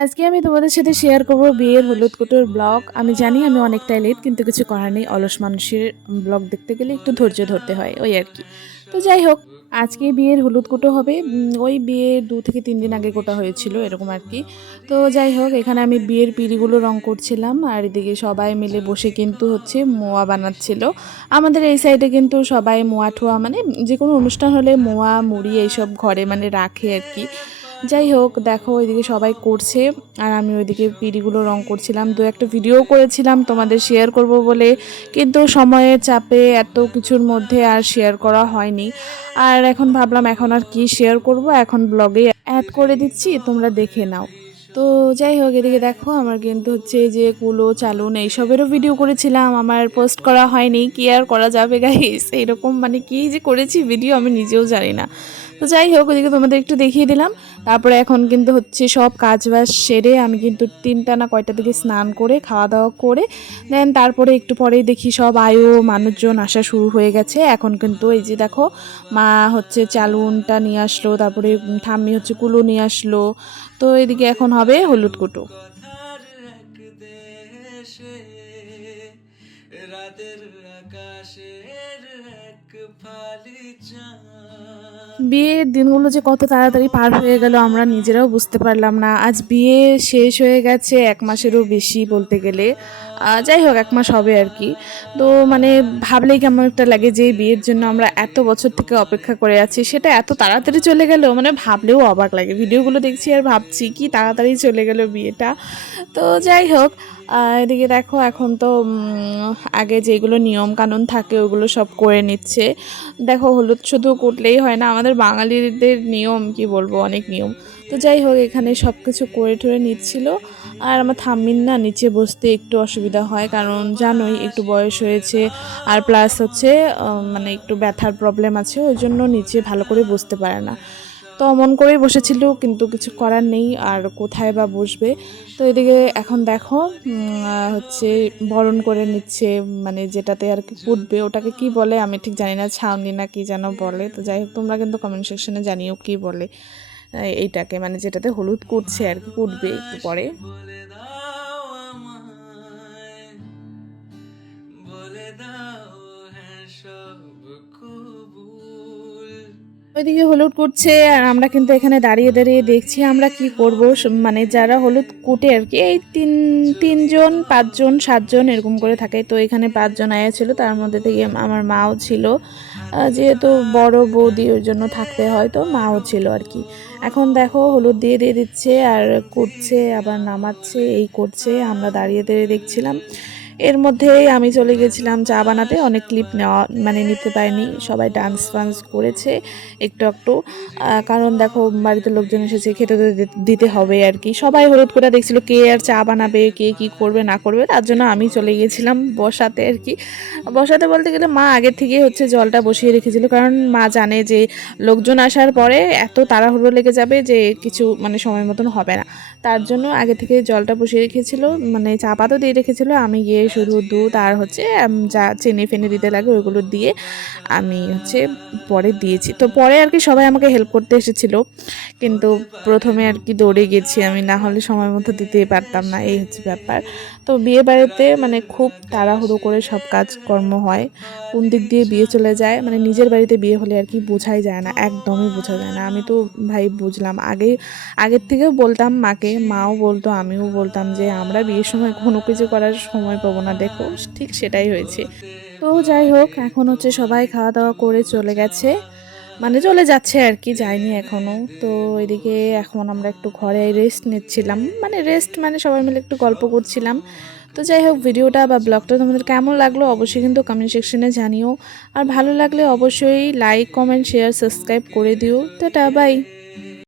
আজকে আমি তোমাদের সাথে শেয়ার করব বিয়ের হলুদ কোটোর ব্লগ। আমি জানি আমি অনেকটাই লেট, কিন্তু কিছু করার নেই। অলস মানুষের ব্লগ দেখতে গেলে একটু ধৈর্য ধরতে হয়, ওই আর কি। তো যাই হোক, আজকে বিয়ের হলুদ কোটো হবে। ওই বিয়ের 2 থেকে 3 দিন আগে কোটা হয়েছিল, এরকম আর কি। তো যাই হোক, এখানে আমি বিয়ের পিঁড়িগুলো রং করছিলাম, আর এদিকে সবাই মিলে বসে কিন্তু হচ্ছে মোয়া বানাচ্ছিল। আমাদের এই সাইডে কিন্তু সবাই মোয়া ঠোয়া মানে যে কোনো অনুষ্ঠান হলে মোয়া মুড়ি এইসব ঘরে মানে রাখে আর কি। যাই হোক, দেখো ওইদিকে সবাই করছে, আর আমি ওইদিকে পিঁড়িগুলো রং করছিলাম। দু একটা ভিডিও করেছিলাম তোমাদের শেয়ার করব বলে, কিন্তু সময়ের চাপে এত কিছুর মধ্যে আর শেয়ার করা হয়নি। আর এখন ভাবলাম এখন আর কি শেয়ার করব, এখন ব্লগে অ্যাড করে দিচ্ছি, তোমরা দেখে নাও। তো যাই হোক, এদিকে দেখো আমার কিন্তু হচ্ছে এই যে কুলো চালুন এইসবেরও ভিডিও করেছিলাম, আমার পোস্ট করা হয়নি। কি আর করা যাবে গাইস, এইরকম মানে কি যে করেছি ভিডিও আমি নিজেও জানি না। তো যাই হোক, ওইদিকে তোমাদের একটু দেখিয়ে দিলাম। তারপরে এখন কিন্তু হচ্ছে সব কাজ বাজ সেরে আমি কিন্তু 3টা না কয়টা দিকে স্নান করে খাওয়া দাওয়া করে দেন তারপরে একটু পরেই দেখি সব মানুষজন আসা শুরু হয়ে গেছে। এখন কিন্তু এই যে দেখো, মা হচ্ছে চালুনটা নিয়ে আসলো, তারপরে ঠাম্মি হচ্ছে কুলো নিয়ে আসলো। তো এদিকে এখন হবে হলুদ কুটো। রাতের আকাশের এক ফালি বিয়ের দিনগুলো যে কত তাড়াতাড়ি পার হয়ে গেল আমরা নিজেরাও বুঝতে পারলাম না। আজ বিয়ে শেষ হয়ে গেছে 1 মাসেরও বেশি বলতে গেলে। যাই হোক, 1 মাস হবে আর কি। তো মানে ভাবলেই কেমন একটা লাগে যে বিয়ের জন্য আমরা এত বছর থেকে অপেক্ষা করে আছি, সেটা এত তাড়াতাড়ি চলে গেল, মানে ভাবলেও অবাক লাগে। ভিডিওগুলো দেখছি আর ভাবছি কি তাড়াতাড়ি চলে গেল বিয়েটা। তো যাই হোক, এদিকে দেখো এখন তো আগে যেগুলো নিয়ম কানুন থাকে ওগুলো সব করে নিচ্ছে। দেখো, হলুদ শুধু কুটলেই হয় না, আমাদের বাঙালিদের নিয়ম কি বলবো, অনেক নিয়ম। তো যাই হোক, এখানে সব কিছু করে ঠরে নিচ্ছিল। আর আমার থাম্মির না নিচে বসতে একটু অসুবিধা হয়, কারণ জানোই একটু বয়স হয়েছে, আর প্লাস হচ্ছে মানে একটু ব্যথার প্রবলেম আছে, ওই জন্য নিচে ভালো করে বসতে পারে না। তো অমন করেই বসেছিল, কিন্তু কিছু করার নেই, আর কোথায় বা বসবে। তো এদিকে এখন দেখো হচ্ছে বরণ করে নিচ্ছে, মানে যেটাতে আর কি কুটবে, ওটাকে কি বলে আমি ঠিক জানি না, ছাউনি না কি যেন বলে। তো যাই হোক, তোমরা কিন্তু কমেন্ট সেকশনে জানিও কি বলে এইটাকে, মানে যেটাতে হলুদ কুটছে আর কি, কুটবে একটু পরে। ওইদিকে হলুদ কুটছে, আর আমরা কিন্তু এখানে দাঁড়িয়ে দাঁড়িয়ে দেখছি আমরা কি করব। মানে যারা হলুদ কুটে আর কি, এই তিনজন 5জন 7জন এরকম করে থাকে। তো এখানে 5জন আয়া ছিল, তার মধ্যে থেকে আমার মাও ছিল। যেহেতু বড় বৌদি ওই জন্য থাকতে হয়, তো মাও ছিল আর কি। এখন দেখো হলুদ দিয়ে দিয়ে দিচ্ছে, আর কুটছে আবার নামাচ্ছে, এই করছে। আমরা দাঁড়িয়ে দাঁড়িয়ে দেখছিলাম। এর মধ্যেই আমি চলে গেছিলাম চা বানাতে, অনেক ক্লিপ নেওয়া মানে নিতে পারিনি। সবাই ডান্স ফান্স করেছে একটু একটু, কারণ দেখো বাড়িতে লোকজন এসেছে, খেতে তো দিতে হবে আর কি। সবাই হলুদ করে দেখছিল কে আর চা বানাবে, কে কি করবে না করবে, তার জন্য আমি চলে গেছিলাম বসাতে আর কি। বসাতে বলতে গেলে মা আগের থেকে হচ্ছে জলটা বসিয়ে রেখেছিল, কারণ মা জানে যে লোকজন আসার পরে এত তাড়াহুড়ো লেগে যাবে যে কিছু মানে সময় মতন হবে না। তার জন্য আগে থেকে জলটা বসিয়ে রেখেছিল, মানে চা পাতা দিয়ে রেখেছিল। আমি গিয়ে শুধু দুধ আর হচ্ছে যা চিনি ফেনে দিতে লাগে ওইগুলো দিয়ে আমি হচ্ছে পরে দিয়েছি। তো পরে আর কি সবাই আমাকে হেল্প করতে এসেছিল, কিন্তু প্রথমে আর কি দৌড়ে গেছি আমি, না হলে সময় মতো দিতেই পারতাম না, এই হচ্ছে ব্যাপার। তো বিয়ে বাড়িতে মানে খুব তাড়াহুড়ো করে সব কাজকর্ম হয়, কোন দিক দিয়ে বিয়ে চলে যায়, মানে নিজের বাড়িতে বিয়ে হলে আর কি বোঝাই যায় না, একদমই বোঝা যায় না। আমি তো ভাই বুঝলাম আগের থেকেও বলতাম মাকে, মাও বলতো, আমিও বলতাম যে আমরা বিয়ের সময় কোনো কিছু করার সময় পাবো না। দেখো ঠিক সেটাই হয়েছে। তো যাই হোক, এখন হচ্ছে সবাই খাওয়া দাওয়া করে চলে গেছে, মানে চলে যাচ্ছে আর কি, যায়নি এখনো। তো এদিকে এখন আমরা একটু ঘরে রেস্ট নিচ্ছিলাম, মানে রেস্ট মানে সবাই মিলে একটু গল্প করছিলাম। তো যাই হোক, ভিডিওটা বা ব্লগটা তোমাদের কেমন লাগলো অবশ্যই কিন্তু কমেন্ট সেকশনে জানিও, আর ভালো লাগলে অবশ্যই লাইক কমেন্ট শেয়ার সাবস্ক্রাইব করে দিও। Tata bye.